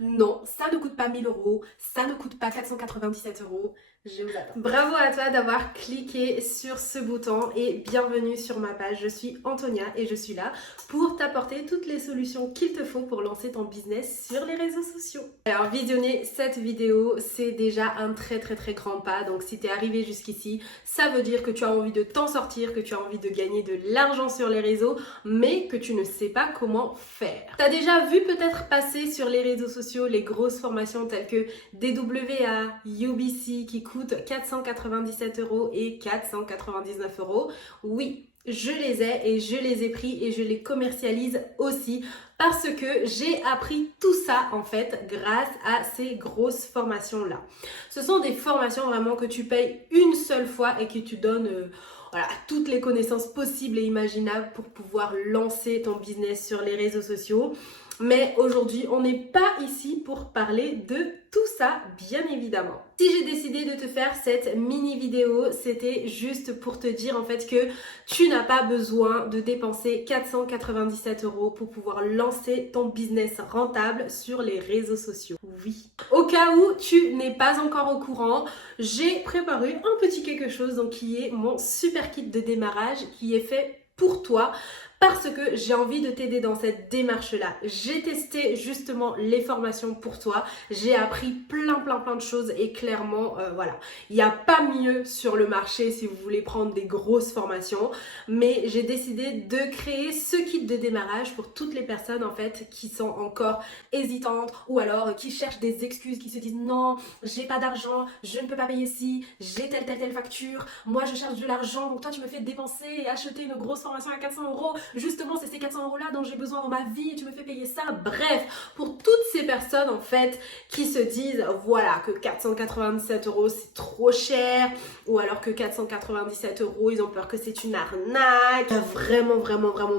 Non, ça ne coûte pas 1000 euros, ça ne coûte pas 497 euros. Je vous attends. Bravo à toi d'avoir cliqué sur ce bouton et bienvenue sur ma page. Je suis Antonia et je suis là pour t'apporter toutes les solutions qu'il te faut pour lancer ton business sur les réseaux sociaux. Alors visionner cette vidéo, c'est déjà un très grand pas. Donc si tu es arrivé jusqu'ici, ça veut dire que tu as envie de t'en sortir, que tu as envie de gagner de l'argent sur les réseaux, mais que tu ne sais pas comment faire. Tu as déjà vu peut-être passer sur les réseaux sociaux les grosses formations telles que DWA, UBC qui coûtent 497 euros et 499 euros. Oui, je les ai et je les ai pris et je les commercialise aussi parce que j'ai appris tout ça en fait grâce à ces grosses formations là. Ce sont des formations vraiment que tu payes une seule fois et que tu donnes voilà, toutes les connaissances possibles et imaginables pour pouvoir lancer ton business sur les réseaux sociaux. Mais aujourd'hui, on n'est pas ici pour parler de tout ça, bien évidemment. Si j'ai décidé de te faire cette mini vidéo, c'était juste pour te dire en fait que tu n'as pas besoin de dépenser 497 euros pour pouvoir lancer ton business rentable sur les réseaux sociaux. Oui. Au cas où tu n'es pas encore au courant, j'ai préparé un petit quelque chose donc, qui est mon super kit de démarrage qui est fait pour toi parce que j'ai envie de t'aider dans cette démarche-là. J'ai testé justement les formations pour toi, j'ai appris plein de choses et clairement, voilà, il n'y a pas mieux sur le marché si vous voulez prendre des grosses formations, mais j'ai décidé de créer ce kit de démarrage pour toutes les personnes en fait qui sont encore hésitantes ou alors qui cherchent des excuses, qui se disent non, j'ai pas d'argent, je ne peux pas payer ci, j'ai telle facture, moi je cherche de l'argent, donc toi tu me fais dépenser et acheter une grosse formation à 400 euros. Justement, c'est ces 400 euros là dont j'ai besoin dans ma vie et tu me fais payer ça. Bref, pour toutes ces personnes en fait qui se disent voilà que 497 euros c'est trop cher ou alors que 497 euros ils ont peur que c'est une arnaque. Vraiment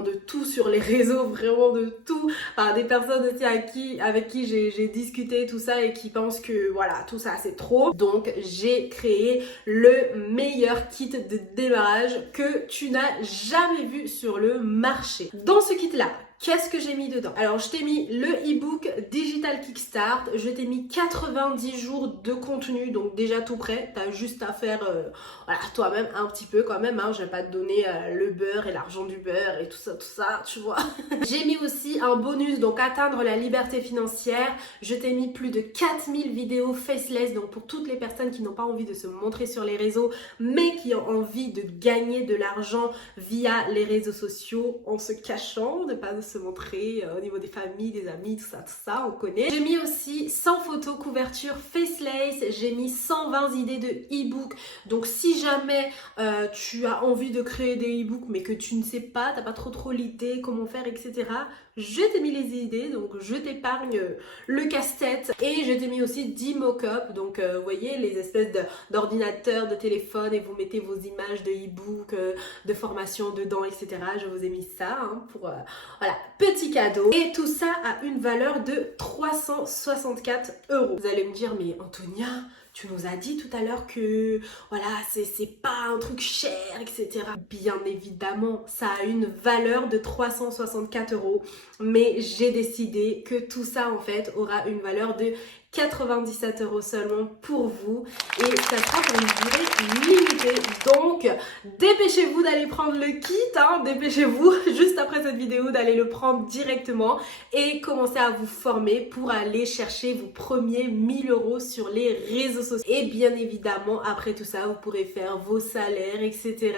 de tout sur les réseaux, vraiment de tout. Enfin, des personnes aussi avec qui j'ai discuté tout ça et qui pensent que voilà tout ça c'est trop. Donc j'ai créé le meilleur kit de démarrage que tu n'as jamais vu sur le marché. Dans ce kit là, qu'est-ce que j'ai mis dedans? Alors je t'ai mis le e-book Digital Kickstart, je t'ai mis 90 jours de contenu, donc déjà tout prêt, t'as juste à faire voilà, toi-même un petit peu quand même, hein. Je vais pas te donner le beurre et l'argent du beurre et tout ça, tu vois. J'ai mis aussi un bonus, donc atteindre la liberté financière, je t'ai mis plus de 4000 vidéos faceless, donc pour toutes les personnes qui n'ont pas envie de se montrer sur les réseaux, mais qui ont envie de gagner de l'argent via les réseaux sociaux en se cachant, de pas se montrer au niveau des familles, des amis, tout ça, on connaît. J'ai mis aussi 100 photos couverture faceless, j'ai mis 120 idées de e-book. Donc si jamais tu as envie de créer des e-books mais que tu ne sais pas, t'as pas trop l'idée, comment faire, etc. Je t'ai mis les idées, donc je t'épargne le casse-tête et je t'ai mis aussi 10 mock-up, donc vous voyez les espèces d'ordinateurs, de téléphone et vous mettez vos images de e-book, de formation dedans, etc. Je vous ai mis ça hein, pour voilà, petit cadeau. Et tout ça a une valeur de 364 euros. Vous allez me dire, mais Antonia, tu nous as dit tout à l'heure que voilà, c'est pas un truc cher, etc. Bien évidemment, ça a une valeur de 364 euros. Mais j'ai décidé que tout ça en fait aura une valeur de 97 euros seulement pour vous et ça sera pour une durée limitée. Donc dépêchez-vous d'aller prendre le kit, hein, dépêchez-vous juste après cette vidéo d'aller le prendre directement et commencer à vous former pour aller chercher vos premiers 1000 euros sur les réseaux sociaux. Et bien évidemment, après tout ça, vous pourrez faire vos salaires, etc.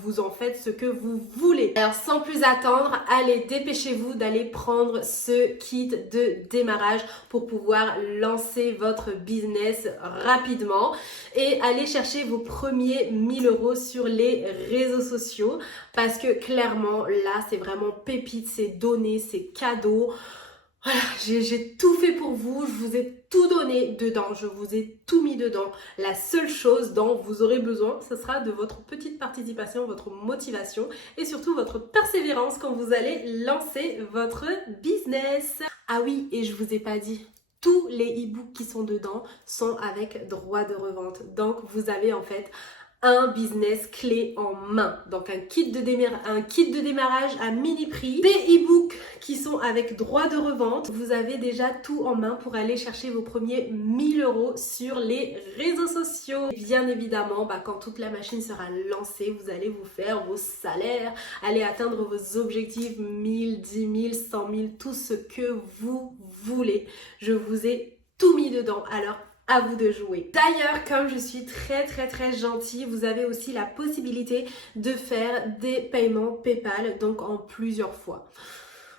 Vous en faites ce que vous voulez. Alors sans plus attendre, allez, dépêchez-vous d'aller prendre ce kit de démarrage pour pouvoir lancer votre business rapidement et aller chercher vos premiers 1000 euros sur les réseaux sociaux parce que clairement là c'est vraiment pépite, c'est donné, c'est cadeau. Voilà, j'ai tout fait pour vous, je vous ai tout donné dedans, je vous ai tout mis dedans. La seule chose dont vous aurez besoin, ce sera de votre petite participation, votre motivation et surtout votre persévérance quand vous allez lancer votre business. Ah oui, et je vous ai pas dit, tous les e-books qui sont dedans sont avec droit de revente. Donc vous avez en fait un business clé en main. Donc un kit de démarrage à mini prix, des e-books qui sont avec droit de revente. Vous avez déjà tout en main pour aller chercher vos premiers 1000 € sur les réseaux sociaux. Et bien évidemment, quand toute la machine sera lancée, vous allez vous faire vos salaires, aller atteindre vos objectifs 1000, 10 000, 100 000, tout ce que vous voulez. Je vous ai tout mis dedans. Alors, à vous de jouer. D'ailleurs, comme je suis très gentille, vous avez aussi la possibilité de faire des paiements PayPal, donc en plusieurs fois.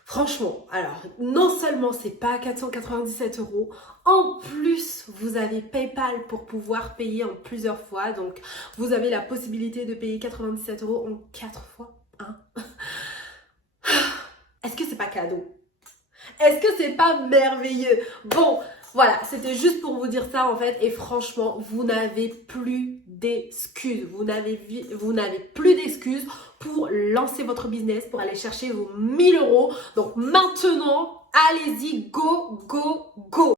Franchement, alors, non seulement c'est pas 497 €, en plus, vous avez PayPal pour pouvoir payer en plusieurs fois, donc vous avez la possibilité de payer 97 € en 4 fois. Hein. Est-ce que c'est pas cadeau? Est-ce que c'est pas merveilleux? Bon, voilà, c'était juste pour vous dire ça en fait, et franchement, vous n'avez plus d'excuses. Vous n'avez plus d'excuses pour lancer votre business, pour aller chercher vos 1000 €. Donc maintenant, allez-y, go, go, go!